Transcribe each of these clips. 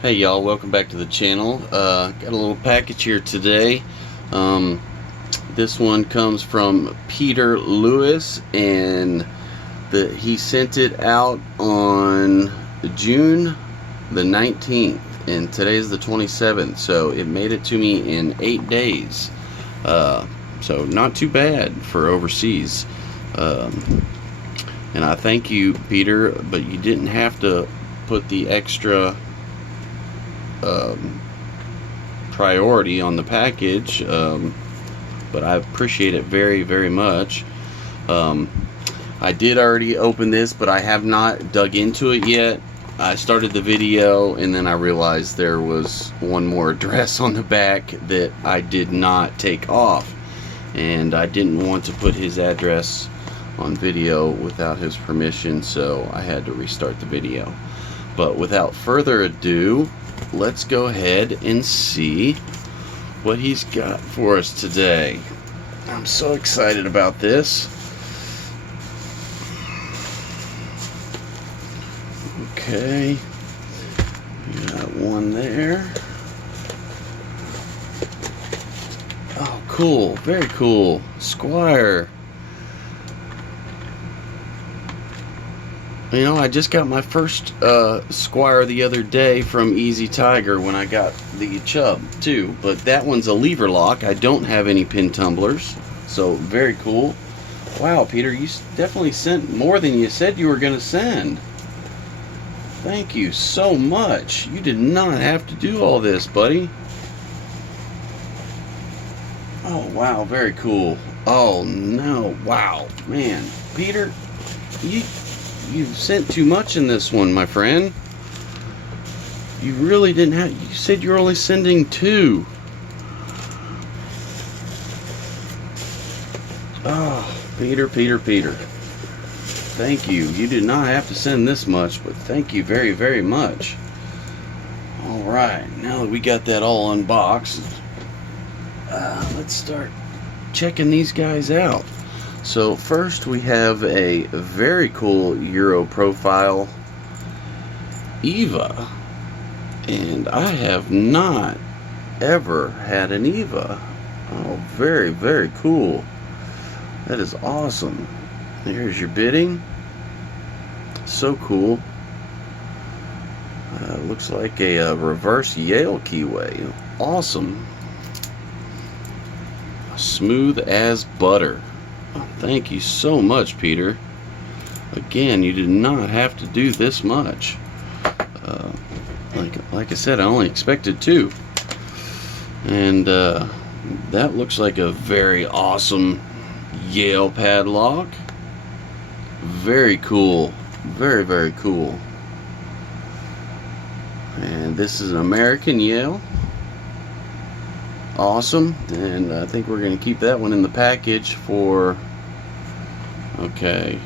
Hey y'all, welcome back to the channel. Got a little package here today. This one comes from Peter Lewis, and he sent it out on June the 19th, and today's the 27th, so it made it to me in 8 days. So not too bad for overseas. And I thank you, Peter, but you didn't have to put the extra priority on the package, but I appreciate it very, very much. I did already open this, but I have not dug into it yet. I started the video and then I realized there was one more address on the back that I did not take off, and I didn't want to put his address on video without his permission, so I had to restart the video. But without further ado, let's go ahead and see what he's got for us today. I'm so excited about this. Okay, we got one there. Oh, cool, very cool. Squire. You know, I just got my first Squire the other day from Easy Tiger when I got the Chub too, but that one's a lever lock. I don't have any pin tumblers, so very cool. Wow, Peter, you definitely sent more than you said you were going to send. Thank you so much. You did not have to do all this, buddy. Oh, wow, very cool. Oh, no, wow, man. Peter, you've sent too much in this one, my friend. You really didn't have... You said you're only sending 2. Oh, Peter. Thank you. You did not have to send this much, but thank you very, very much. Alright, now that we got that all unboxed, let's start checking these guys out. So first we have a very cool Euro profile Eva, and I have not ever had an Eva. Oh, very, very cool. That is awesome. Here's your bitting. So cool. Looks like a reverse Yale keyway. Awesome. Smooth as butter. Thank you so much, Peter. Again, you did not have to do this much. Like I said, I only expected 2. And that looks like a very awesome Yale padlock. Very cool. Very, very cool. And this is an American Yale. Awesome. And I think we're going to keep that one in the package for... Okay,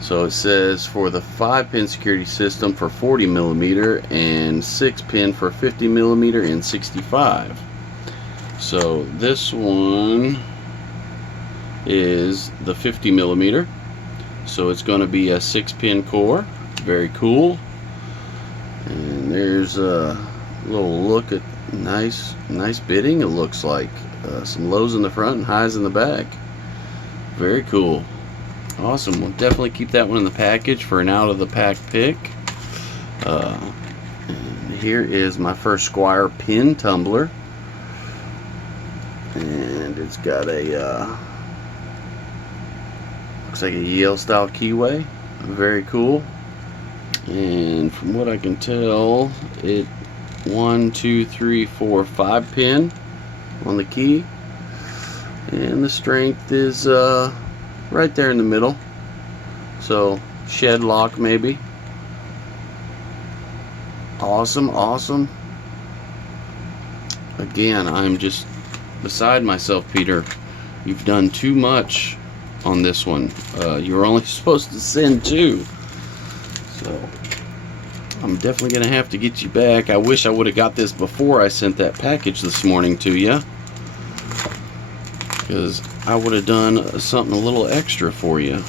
so it says for the 5-pin security system for 40mm and 6-pin for 50mm and 65. So this one is the 50mm, so it's going to be a 6-pin core. Very cool. And there's a little look at nice bitting. It looks like some lows in the front and highs in the back. Very cool. Awesome. We'll definitely keep that one in the package for an out of the pack pick. And here is my first Squire pin tumbler, and it's got a looks like a Yale style keyway. Very cool. And from what I can tell, it 1, 2, 3, 4, 5 pin on the key, and the strength is right there in the middle, so shed lock maybe. Awesome. Again, I'm just beside myself, Peter. You've done too much on this one. You were only supposed to send 2, so I'm definitely gonna have to get you back. I wish I would have got this before I sent that package this morning to you, because I would have done something a little extra for you.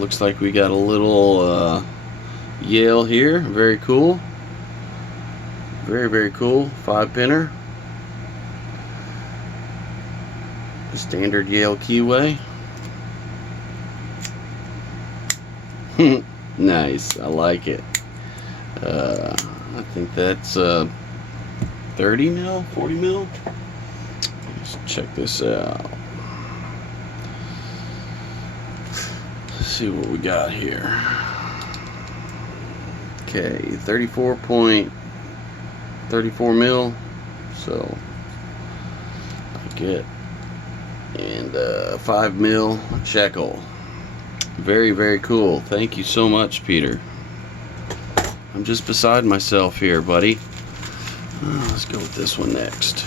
looks like we got a little Yale here. Very cool. Very, very cool. 5-pinner. Standard Yale keyway. Nice. I like it. I think that's 30 mil, 40 mil. Let's check this out. Let's see what we got here. Okay, 34.34 mil. So I get, and 5 mil shekel. Very, very cool. Thank you so much, Peter. I'm just beside myself here, buddy. Let's go with this one next.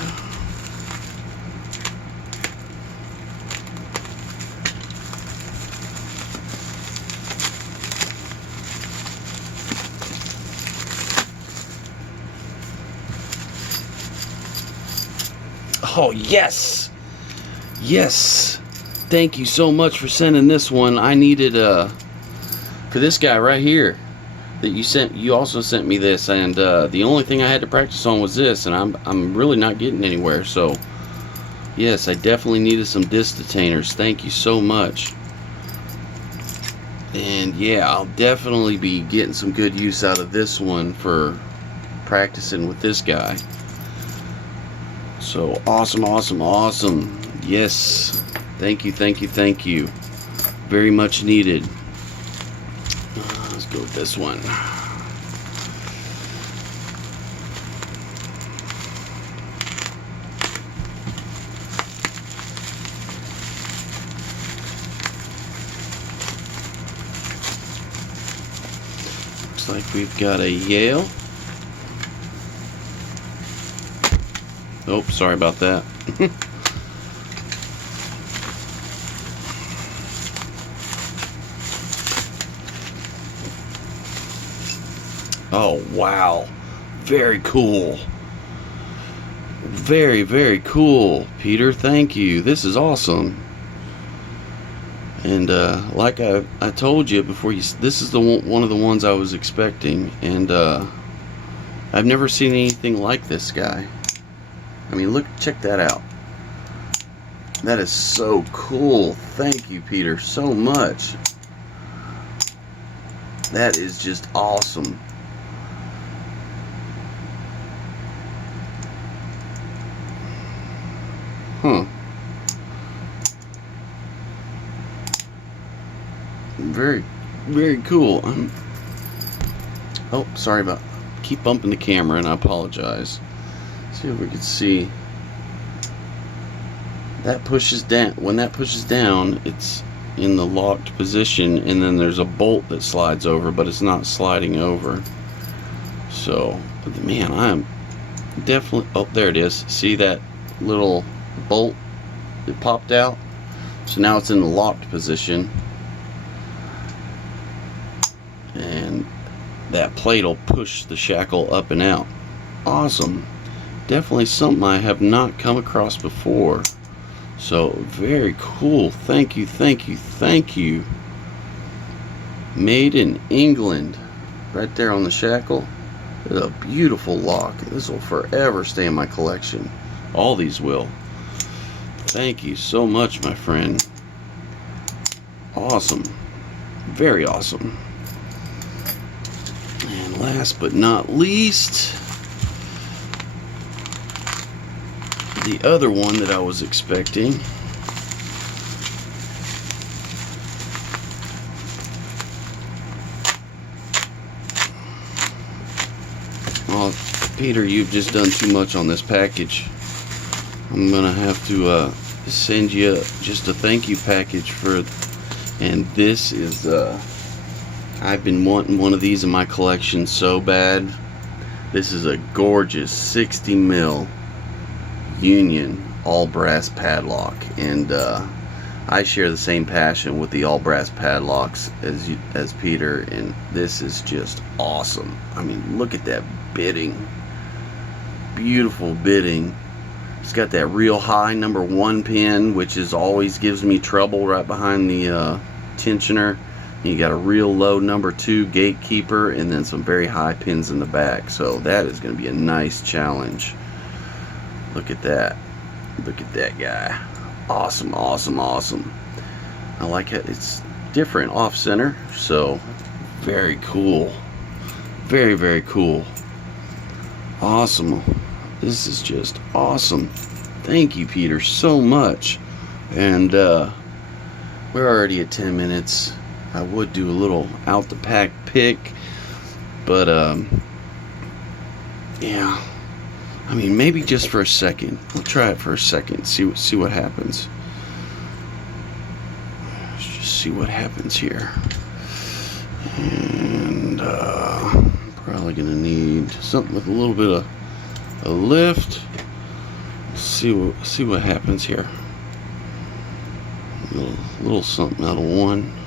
Oh, yes! Yes! Thank you so much for sending this one. I needed for this guy right here that you sent. You also sent me this, and the only thing I had to practice on was this, and I'm really not getting anywhere. So yes, I definitely needed some disc detainers. Thank you so much. And yeah, I'll definitely be getting some good use out of this one for practicing with this guy. So awesome, awesome, awesome. Yes. Thank you, thank you, thank you. Very much needed. Let's go with this one. Looks like we've got a Yale. Oh, sorry about that. Oh, wow. Very cool. Very, very cool, Peter. Thank you. This is awesome. And like I told you before, this is one of the ones I was expecting. And I've never seen anything like this guy. I mean, look, check that out. That is so cool. Thank you, Peter, so much. That is just awesome. Huh. Very, very cool. Oh, sorry about. Keep bumping the camera, and I apologize. See if we can see. That pushes down. When that pushes down, it's in the locked position, and then there's a bolt that slides over, but it's not sliding over. So, man, I'm definitely. Oh, there it is. See that little bolt? It popped out. So now it's in the locked position, and that plate will push the shackle up and out. Awesome. Definitely something I have not come across before. So very cool. Thank you, thank you, thank you. Made in England. Right there on the shackle. It's a beautiful lock. This will forever stay in my collection. All these will. Thank you so much, my friend. Awesome. Very awesome. And last but not least, the other one that I was expecting. Well, Peter, you've just done too much on this package. I'm gonna have to send you just a thank you package for, and this is I've been wanting one of these in my collection so bad. This is a gorgeous 60 mil Union all brass padlock, and I share the same passion with the all brass padlocks as Peter, and this is just awesome. I mean, look at that bitting. Beautiful bitting. It's got that real high #1 pin, which is always gives me trouble right behind the tensioner. You got a real low number 2 gatekeeper and then some very high pins in the back. So that is going to be a nice challenge. Look at that. Look at that guy. Awesome, awesome, awesome. I like it. It's different off center. So very cool. Very, very cool. Awesome. This is just awesome. Thank you, Peter, so much. And we're already at 10 minutes. I would do a little out the pack pick, but yeah, I mean, maybe just for a second. We'll try it for a second. See what happens. Let's just see what happens here. And probably gonna need something with a little bit of a lift. See what happens here. A little something out of 1.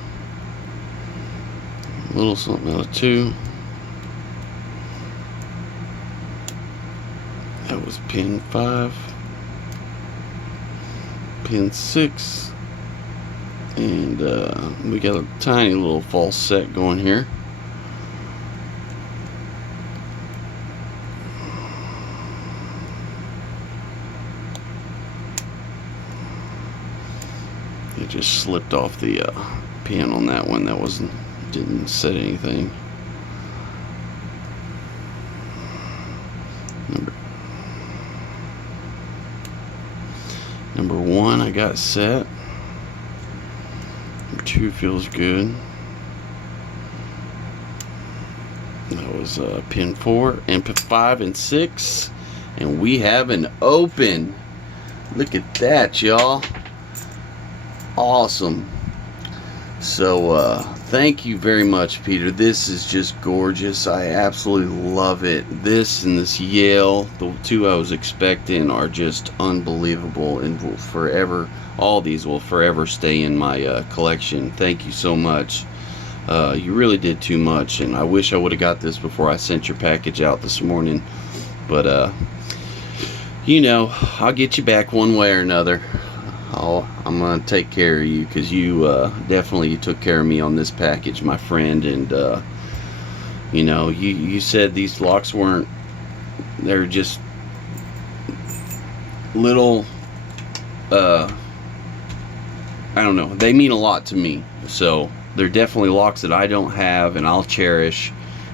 A little something out of 2. That was pin 5. Pin 6. And we got a tiny little false set going here. It just slipped off the pin on that one. That didn't set anything. Number 1 I got set. Number 2 feels good. That was pin 4 and pin 5 and 6, and we have an open. Look at that, y'all. Awesome. So thank you very much, Peter. This is just gorgeous. I absolutely love it. This and this Yale, the 2 I was expecting, are just unbelievable and will forever, all these will forever stay in my collection. Thank you so much. You really did too much, and I wish I would have got this before I sent your package out this morning, but you know, I'll get you back one way or another. I'm gonna take care of you, because you definitely took care of me on this package, my friend. And you know, you said these locks weren't, they're just little I don't know, they mean a lot to me. So they're definitely locks that I don't have, and I'll cherish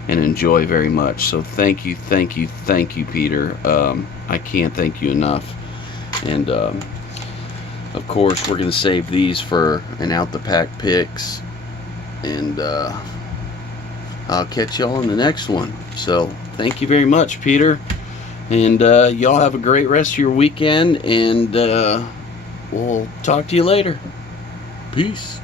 and enjoy very much. So thank you, thank you, thank you, Peter. I can't thank you enough. And of course, we're going to save these for an out the pack picks, and I'll catch y'all in the next one. So thank you very much, Peter, and y'all have a great rest of your weekend, and we'll talk to you later. Peace.